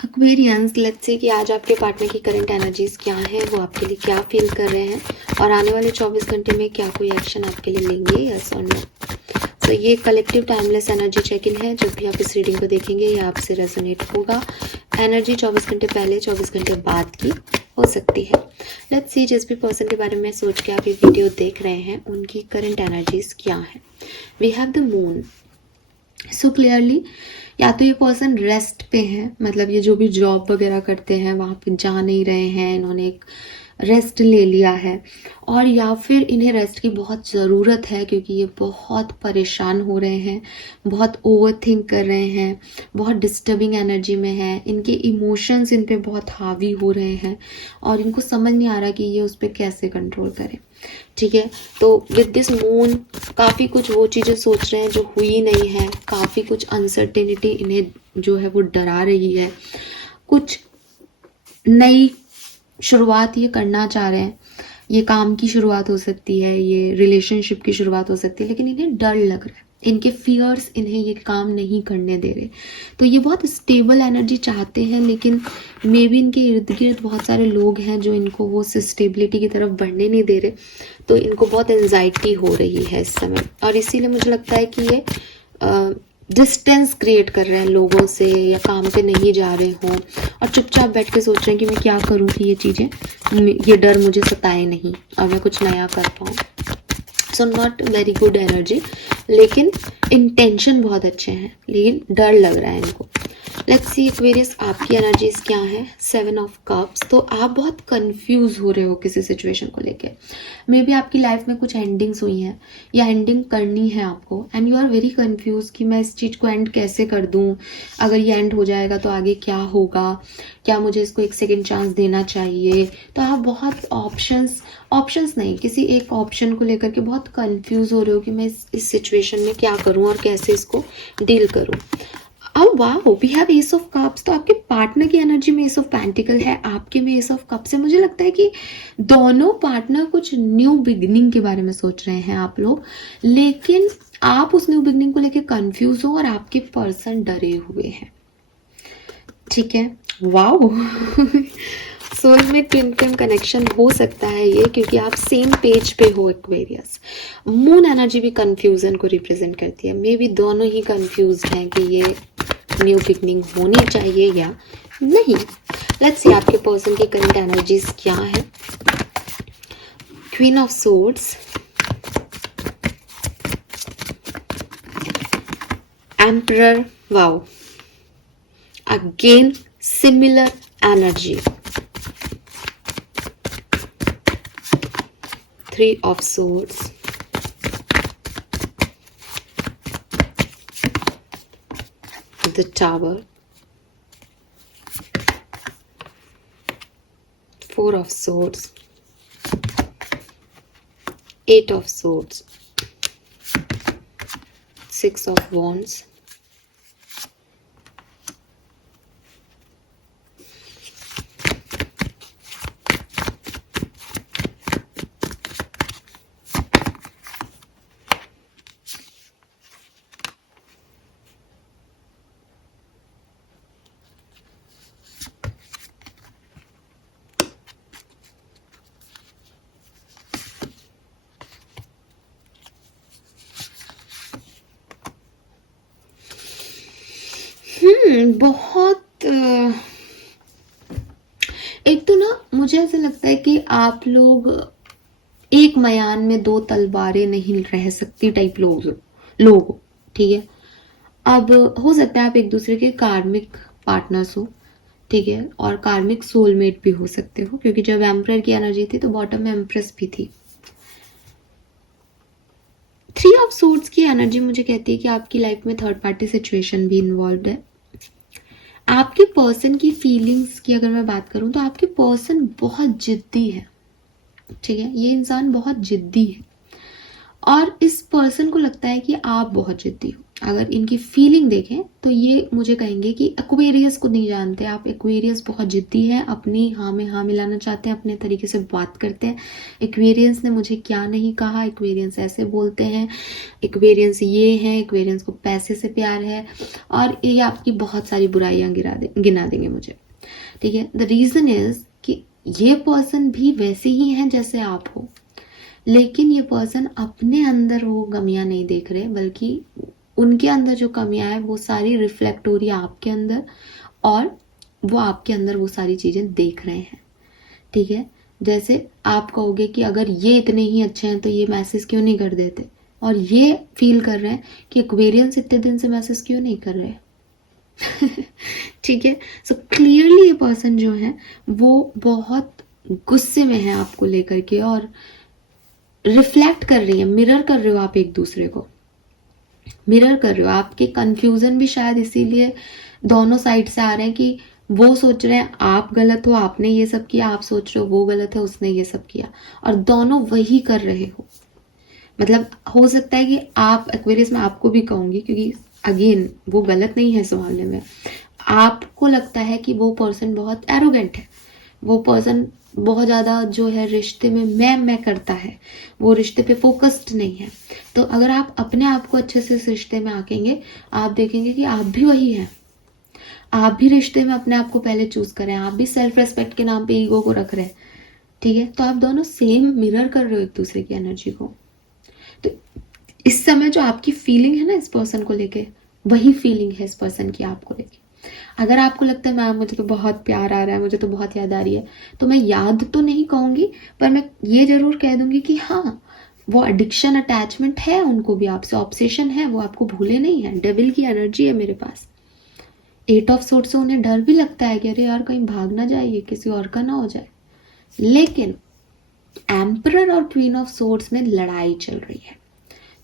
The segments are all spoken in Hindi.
एक्वेरियंस, लेट्स से कि आज आपके पार्टनर की करंट एनर्जीज क्या है, वो आपके लिए क्या फील कर रहे हैं और आने वाले 24 घंटे में क्या कोई एक्शन आपके लिए लेंगे, यस और नो। तो ये collective timeless energy check in है। जब भी आप इस रीडिंग को देखेंगे ये आपसे रेजोनेट होगा। एनर्जी 24 घंटे पहले 24 घंटे बाद की हो सकती है। लेट्स सी, जिस भी पर्सन के बारे में सोच के आप ये वीडियो देख रहे हैं उनकी करंट एनर्जीज क्या है। We have the moon. So clearly या तो ये पर्सन रेस्ट पे है, मतलब ये जो भी जॉब वगैरह करते हैं वहाँ पे जा नहीं रहे हैं, इन्होंने एक रेस्ट ले लिया है, और या फिर इन्हें रेस्ट की बहुत ज़रूरत है क्योंकि ये बहुत परेशान हो रहे हैं, बहुत ओवर थिंक कर रहे हैं, बहुत डिस्टर्बिंग एनर्जी में है, इनके इमोशंस इन पे बहुत हावी हो रहे हैं और इनको समझ नहीं आ रहा कि ये उस पर कैसे कंट्रोल करें। ठीक है, तो विद दिस मून काफ़ी कुछ वो चीज़ें सोच रहे हैं जो हुई नहीं है, काफ़ी कुछ अनसर्टेनिटी इन्हें जो है वो डरा रही है, कुछ नई शुरुआत ये करना चाह रहे हैं। ये काम की शुरुआत हो सकती है, ये रिलेशनशिप की शुरुआत हो सकती है, लेकिन इन्हें डर लग रहा है, इनके फियर्स इन्हें ये काम नहीं करने दे रहे। तो ये बहुत स्टेबल एनर्जी चाहते हैं, लेकिन मे बी इनके इर्द गिर्द बहुत सारे लोग हैं जो इनको वो स्टेबिलिटी की तरफ बढ़ने नहीं दे रहे। तो इनको बहुत एंजाइटी हो रही है इस समय, और इसीलिए मुझे लगता है कि ये डिस्टेंस क्रिएट कर रहे हैं लोगों से, या काम पे नहीं जा रहे हों और चुपचाप बैठ के सोच रहे हैं कि मैं क्या करूं कि ये चीज़ें, ये डर मुझे सताए नहीं और मैं कुछ नया कर पाऊँ। So not very good energy, लेकिन इंटेंशन बहुत अच्छे हैं, लेकिन डर लग रहा है इनको। लेट्स सी एक्वेरियस, आपकी एनर्जीज क्या है। 7 ऑफ कप्स। तो आप बहुत कंफ्यूज हो रहे हो किसी सिचुएशन को लेके। मे बी आपकी लाइफ में कुछ एंडिंग्स हुई हैं या एंडिंग करनी है आपको, and you are very confuse कि मैं इस चीज़ को एंड कैसे कर दूं, अगर ये एंड हो जाएगा तो आगे क्या होगा, क्या मुझे इसको एक सेकेंड चांस देना चाहिए। तो आप बहुत ऑप्शंस नहीं, किसी एक ऑप्शन को लेकर के बहुत कंफ्यूज हो रहे हो कि मैं इस सिचुएशन में क्या करूं और कैसे इसको डील करूं। अब वाह, we have ace of cups. तो आपके पार्टनर की एनर्जी में एस ऑफ पेंटिकल है, आपके में एस ऑफ कप्स है। मुझे लगता है कि दोनों पार्टनर कुछ न्यू बिगनिंग के बारे में सोच रहे हैं आप लोग, लेकिन आप उस न्यू बिगनिंग को लेकर कंफ्यूज हो और आपके पर्सन डरे हुए हैं। ठीक है, wow soulmate twin flame connection हो सकता है ये, क्योंकि आप सेम पेज पे हो एक्वेरियस। मून एनर्जी भी कंफ्यूजन को रिप्रेजेंट करती है। मे बी दोनों ही कंफ्यूज हैं कि ये न्यू बिगनिंग होनी चाहिए या नहीं। लेट्स सी आपके पर्सन की करंट एनर्जीज क्या है। Queen of swords, emperor, wow, again similar energy. 3 of swords, the tower, 4 of swords, 8 of swords, 6 of wands, बहुत एक तो ना मुझे ऐसा लगता है कि आप लोग एक मयान में 2 तलवारें नहीं रह सकती टाइप लोग, ठीक है। अब हो सकता है आप एक दूसरे के कार्मिक पार्टनर्स हो, ठीक है, और कार्मिक सोलमेट भी हो सकते हो, क्योंकि जब एम्परर की एनर्जी थी तो बॉटम में एम्प्रेस भी थी। 3 ऑफ सोर्ड्स की एनर्जी मुझे कहती है कि आपकी लाइफ में थर्ड पार्टी सिचुएशन भी इन्वॉल्व है। आपके पर्सन की फीलिंग्स की अगर मैं बात करूं तो आपके पर्सन बहुत जिद्दी है, ठीक है, ये इंसान बहुत जिद्दी है और इस पर्सन को लगता है कि आप बहुत जिद्दी हो। अगर इनकी फीलिंग देखें तो ये मुझे कहेंगे कि एक्वेरियस को नहीं जानते आप। एक्वेरियस बहुत जिद्दी है, अपनी हाँ में हाँ मिलाना चाहते हैं, अपने तरीके से बात करते हैं। एक्वेरियंस ने मुझे क्या नहीं कहा, एक्वेरियंस ऐसे बोलते हैं, एक्वेरियंस ये है, एक्वेरियंस को पैसे से प्यार है, और ये आपकी बहुत सारी बुराइयां गिना देंगे मुझे। ठीक है, द रीजन इज कि ये पर्सन भी वैसे ही हैं जैसे आप हो, लेकिन ये पर्सन अपने अंदर वो कमियां नहीं देख रहे, बल्कि उनके अंदर जो कमियां है वो सारी रिफ्लेक्ट हो रही है आपके अंदर, और वो आपके अंदर वो सारी चीजें देख रहे हैं। ठीक है, जैसे आप कहोगे कि अगर ये इतने ही अच्छे हैं तो ये मैसेज क्यों नहीं कर देते, और ये फील कर रहे हैं कि एक्वेरियंस इतने दिन से मैसेज क्यों नहीं कर रहे। ठीक है, सो क्लियरली ये पर्सन जो है वो बहुत गुस्से में है आपको लेकर के, और रिफ्लेक्ट कर रही है, मिरर कर रहे हो आप एक दूसरे को, मिरर कर रहे हो। आपके कंफ्यूजन भी शायद इसीलिए दोनों साइड से आ रहे हैं कि वो सोच रहे हैं आप गलत हो, आपने ये सब किया, आप सोच रहे हो वो गलत है, उसने ये सब किया, और दोनों वही कर रहे हो। मतलब हो सकता है कि आप एक्वेरियस में आपको भी कहूंगी, क्योंकि अगेन वो गलत नहीं है इस मामले में, आपको लगता है कि वो पर्सन बहुत एरोगेंट है, वो पर्सन बहुत ज़्यादा जो है रिश्ते में मैं करता है, वो रिश्ते पे फोकस्ड नहीं है। तो अगर आप अपने आप को अच्छे से इस रिश्ते में आकेंगे, आप देखेंगे कि आप भी वही हैं, आप भी रिश्ते में अपने आप को पहले चूज करें, आप भी सेल्फ रेस्पेक्ट के नाम पे ईगो को रख रहे हैं। ठीक है, तो आप दोनों सेम मिरर कर रहे हो एक दूसरे की एनर्जी को। तो इस समय जो आपकी फीलिंग है ना इस पर्सन को लेके, वही फीलिंग है इस पर्सन की आपको लेके। अगर आपको लगता है मैम मुझे तो बहुत प्यार आ रहा है, मुझे तो बहुत याद आ रही है, तो मैं याद तो नहीं कहूंगी, पर मैं ये जरूर कह दूंगी कि हाँ, वो एडिक्शन अटैचमेंट है उनको भी आपसे, ऑब्सेशन है, वो आपको भूले नहीं है। डेविल की एनर्जी है मेरे पास। 8 ऑफ सोर्ड्स से उन्हें डर भी लगता है कि अरे यार कहीं भाग ना जाए, ये किसी और का ना हो जाए। लेकिन एम्परर और क्वीन ऑफ सोर्ड्स में लड़ाई चल रही है,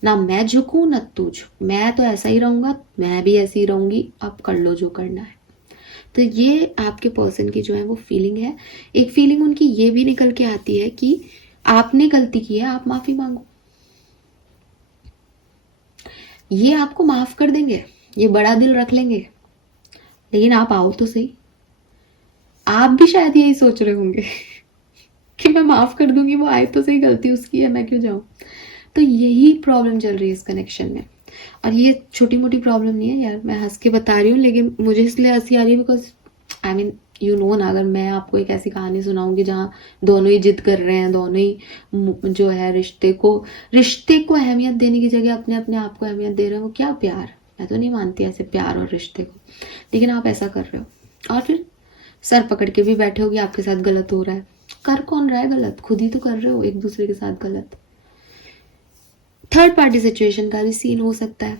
ना मैं झुकूं ना तू झुक, मैं तो ऐसा ही रहूंगा, मैं भी ऐसी ही रहूंगी, अब कर लो जो करना है। तो ये आपके पर्सन की जो है वो फीलिंग है। एक फीलिंग उनकी ये भी निकल के आती है कि आपने गलती की है, आप माफी मांगो, ये आपको माफ कर देंगे, ये बड़ा दिल रख लेंगे, लेकिन आप आओ तो सही। आप भी शायद यही सोच रहे होंगे कि मैं माफ कर दूंगी, वो आए तो सही, गलती उसकी है, मैं क्यों जाऊं। तो यही प्रॉब्लम चल रही है इस कनेक्शन में, और ये छोटी मोटी प्रॉब्लम नहीं है यार, मैं हंस के बता रही हूँ, लेकिन मुझे इसलिए हंसी आ रही है because I mean you know ना, अगर मैं आपको एक ऐसी कहानी सुनाऊंगी जहाँ दोनों ही जिद कर रहे हैं, दोनों ही जो है रिश्ते को अहमियत देने की जगह अपने अपने आप को अहमियत दे रहे हैं, वो क्या प्यार, मैं तो नहीं मानती ऐसे प्यार और रिश्ते को, लेकिन आप ऐसा कर रहे हो। और फिर सर पकड़ के भी बैठे हो कि आपके साथ गलत हो रहा है। कर कौन रहा है गलत, खुद ही तो कर रहे हो एक दूसरे के साथ गलत। थर्ड पार्टी सिचुएशन का भी सीन हो सकता है।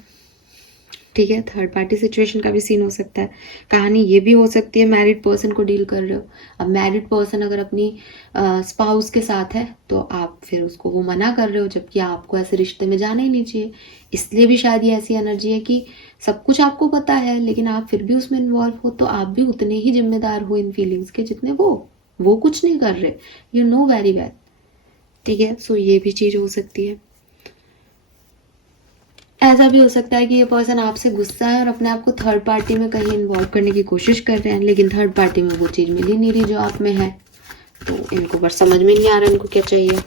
ठीक है, थर्ड पार्टी सिचुएशन का भी सीन हो सकता है। कहानी ये भी हो सकती है मैरिड पर्सन को डील कर रहे हो। अब मैरिड पर्सन अगर अपनी स्पाउस के साथ है तो आप फिर उसको वो मना कर रहे हो, जबकि आपको ऐसे रिश्ते में जाना ही नहीं चाहिए। इसलिए भी शायद ये ऐसी एनर्जी है कि सब कुछ आपको पता है लेकिन आप फिर भी उसमें इन्वॉल्व हो, तो आप भी उतने ही जिम्मेदार हो इन फीलिंग्स के जितने वो कुछ नहीं कर रहे, यू नो वेरी वेल। ठीक है, सो ये भी चीज हो सकती है। ऐसा भी हो सकता है कि ये पर्सन आपसे गुस्सा है और अपने आप को थर्ड पार्टी में कहीं इन्वॉल्व करने की कोशिश कर रहे हैं, लेकिन थर्ड पार्टी में वो चीज़ मिल ही नहीं रही जो आप में है, तो इनको बस समझ में नहीं आ रहा इनको क्या चाहिए।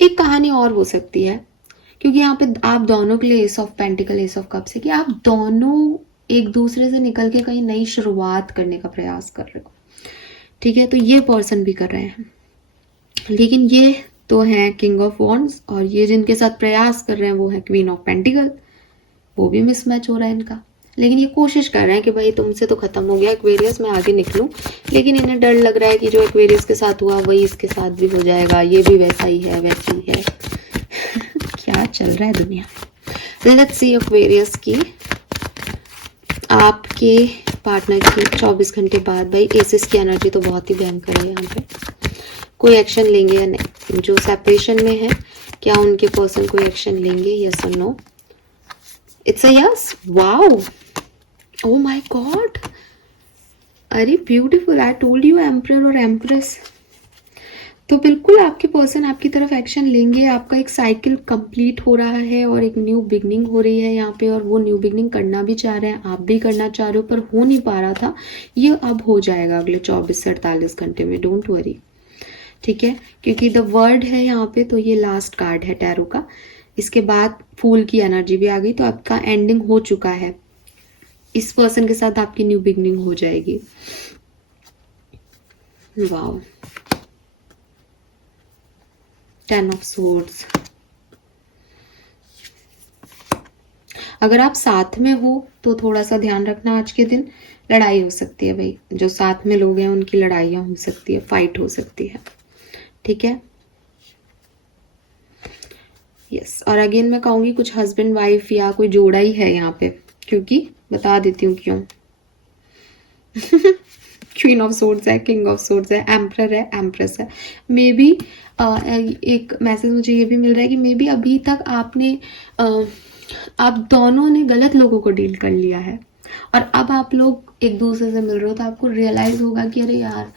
एक कहानी और हो सकती है, क्योंकि यहाँ पे आप दोनों के लिए S of pentacle, S of cups है, कि आप दोनों एक दूसरे से निकल के कहीं नई शुरुआत करने का प्रयास कर रहे हो। ठीक है, तो ये पर्सन भी कर रहे हैं, लेकिन ये तो है किंग ऑफ वॉन्ड्स, और ये जिनके साथ प्रयास कर रहे हैं वो है क्वीन ऑफ पेंटिकल। वो भी मिसमैच हो रहा है इनका, लेकिन ये कोशिश कर रहे हैं कि भाई तुमसे तो खत्म हो गया एक्वेरियस, मैं आगे निकलूं, लेकिन इन्हें डर लग रहा है कि जो एक्वेरियस के साथ हुआ वही इसके साथ भी हो जाएगा, ये भी वैसा ही है वैसी ही है। क्या चल रहा है दुनिया में। लेट्स सी एक्वेरियस की आपके पार्टनर की 24 घंटे बाद। भाई एसिस की एनर्जी तो बहुत ही भयंकर है यहाँ पे। कोई एक्शन लेंगे या नहीं, जो सेपरेशन में है क्या उनके पर्सन कोई एक्शन लेंगे, यस और no. It's a yes, wow, oh my god, अरे beautiful, I told you emperor और एम्प्रेस। तो बिल्कुल आपके पर्सन आपकी तरफ एक्शन लेंगे, आपका एक साइकिल कंप्लीट हो रहा है और एक न्यू बिगनिंग हो रही है यहाँ पे, और वो न्यू बिगनिंग करना भी चाह रहे हैं, आप भी करना चाह रहे हो, पर हो नहीं पा रहा था, ये अब हो जाएगा अगले 24 से 48 घंटे में, डोंट वरी, ठीक है। क्योंकि द वर्ड है यहाँ पे, तो ये लास्ट कार्ड है टैरो का, इसके बाद फूल की एनर्जी भी आ गई, तो आपका एंडिंग हो चुका है, इस पर्सन के साथ आपकी न्यू बिगनिंग हो जाएगी। Wow, 10 of swords. अगर आप साथ में हो तो थोड़ा सा ध्यान रखना, आज के दिन लड़ाई हो सकती है भाई, जो साथ में लोग हैं उनकी लड़ाइयाँ हो सकती है, फाइट हो सकती है, ठीक है। यस, और अगेन मैं कहूँगी कुछ हस्बैंड वाइफ या कोई जोड़ा ही है यहाँ पे, क्योंकि बता देती हूँ क्यों। क्वीन ऑफ सोर्ड्स है, किंग ऑफ सोर्ड्स है, एम्परर है, एम्प्रेस है। मे बी एक मैसेज मुझे ये भी मिल रहा है कि मे बी अभी तक आपने आप दोनों ने गलत लोगों को डील कर लिया है, और अब आप लोग एक दूसरे से मिल रहे हो तो आपको रियलाइज होगा कि अरे यार,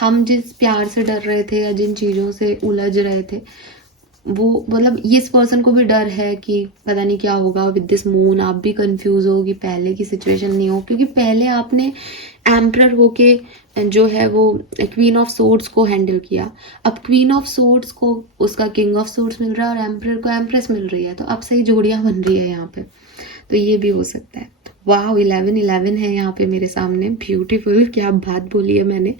हम जिस प्यार से डर रहे थे या जिन चीज़ों से उलझ रहे थे, वो मतलब इस पर्सन को भी डर है कि पता नहीं क्या होगा विद दिस मून, आप भी कंफ्यूज हो कि पहले की सिचुएशन नहीं हो, क्योंकि पहले आपने एम्परर होके जो है वो क्वीन ऑफ सोर्ड्स को हैंडल किया, अब क्वीन ऑफ सोर्ड्स को उसका किंग ऑफ सोर्ड्स मिल रहा है और एम्परर को एम्प्रेस मिल रही है, तो अब सही जोड़ियां बन रही है यहाँ पे, तो ये भी हो सकता है। वाह, 11 है यहाँ पे मेरे सामने, ब्यूटीफुल, क्या बात बोली है मैंने।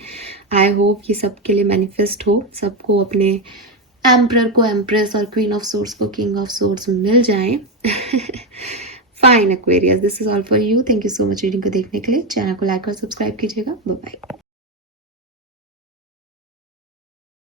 आई होप कि सबके लिए मैनिफेस्ट हो, सबको अपने एम्परर को एम्प्रेस और क्वीन ऑफ सोर्ड्स को किंग ऑफ सोर्ड्स मिल जाएं। Fine Aquarius, this is all for you. Thank you so much reading को देखने के लिए। चैनल को लाइक और सब्सक्राइब कीजिएगा। Bye bye.